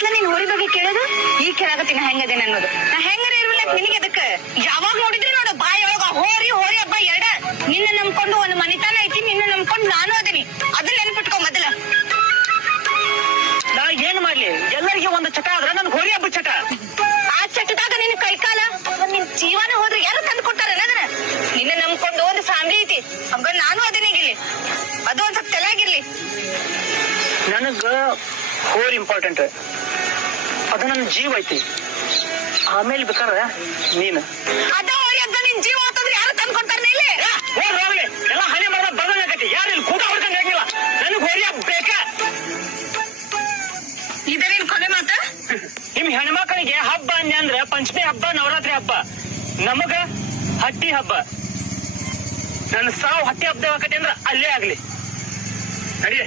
ಯಾವತ್ಲ ನೀನ್ ಹೋರಿ ಬಗ್ಗೆ ಕೇಳೋದು? ಈಗ ಕೇಳಾಕತ್ತೀನಿ ಹೆಂಗದೇನ ಅನ್ನೋದು. ನಾ ಹೆಂಗಾರ ಇರ್ಲಿಲ್ಲ ನಿನಗೆ ಅದಕ್ಕ ಯಾವಾಗ ನೋಡಿದ್ರಿ ನೋಡು ಬಾಯೊಳಗ ಹೋರಿ ಹೋರಿ ಹಬ್ಬ ಎರಡ. ನಿನ್ನ ನಂಬ್ಕೊಂಡು ಒಂದು ಮನಿತಾನ ಐತಿ, ನಿನ್ನ ನಂಬ್ಕೊಂಡು ನಾನು ಅದೀನಿ. ಅದನ್ನ ನೆನ್ಪಿಟ್ಕೊ ಮೊದಲ. ನಾ ಏನ್ ಮಾಡ್ಲಿ? ಎಲ್ಲರಿಗೆ ಒಂದು ಚಟ ಆದ್ರೆ ನನ್ ಹೋರಿ ಹಬ್ಬ ಚಟ. ಆ ಚಟದಾಗ ನಿನ್ ಕೈಕಾಲ ನಿನ್ ಜೀವನ ಹೋದ್ರೆ ಯಾರು ತಂದು ಕೊಟ್ಟಾರ ಅದನ್ನ? ನಿನ್ನ ನಂಬ್ಕೊಂಡು ಒಂದು ಫ್ಯಾಮಿಲಿ ಐತಿ, ಹಂಗ ನಾನು ಅದೀನಿಗಿಲ್ಲಿ. ಅದು ಒಂದ್ ಸ್ವಲ್ಪ ತಲೆಯಾಗಿರ್ಲಿ. ನನಗ ಹೋರಿ ಇಂಪಾರ್ಟೆಂಟ್, ಅದು ನನ್ನ ಜೀವ ಐತಿ. ಆಮೇಲೆ ಬೇಕಾದ್ರೆ ನೀನು ಅದ ಹೋರಿ ಅಂತ ನಿನ್ ಜೀವ ಅಂತಂದ್ರೆ ಯಾರು ತಂದು ಕೊಡ್ತಾರ ಇಲ್ಲಿ? ಹೋಗ್ಲಿ ಎಲ್ಲ ಹನಿ ಮಾಡ ಬರ್ದಂಗತಿ. ಯಾರು ಇಲ್ಲಿ ಕೂಟ ಹೊಡ್ಕೊಂಡ್ ಹೇಗಿಲ್ಲ. ನನಗ್ ಹೋರಿ ಹಬ್ಬ ಬೇಕ. ಇದರೇನ್ ಕೊನೆ ಮಾತ? ನಿಮ್ ಹೆಣ್ಮಕ್ಳಿಗೆ ಹಬ್ಬ ಅಂದ್ರೆ ಪಂಚಮಿ ಹಬ್ಬ, ನವರಾತ್ರಿ ಹಬ್ಬ. ನಮಗ ಹಟ್ಟಿ ಹಬ್ಬ. ನನ್ನ ಸಾವು ಹಟ್ಟಿ ಹಬ್ಬದ ಆಕತಿ ಅಂದ್ರ ಅಲ್ಲೇ ಆಗ್ಲಿ. ನಡಿ.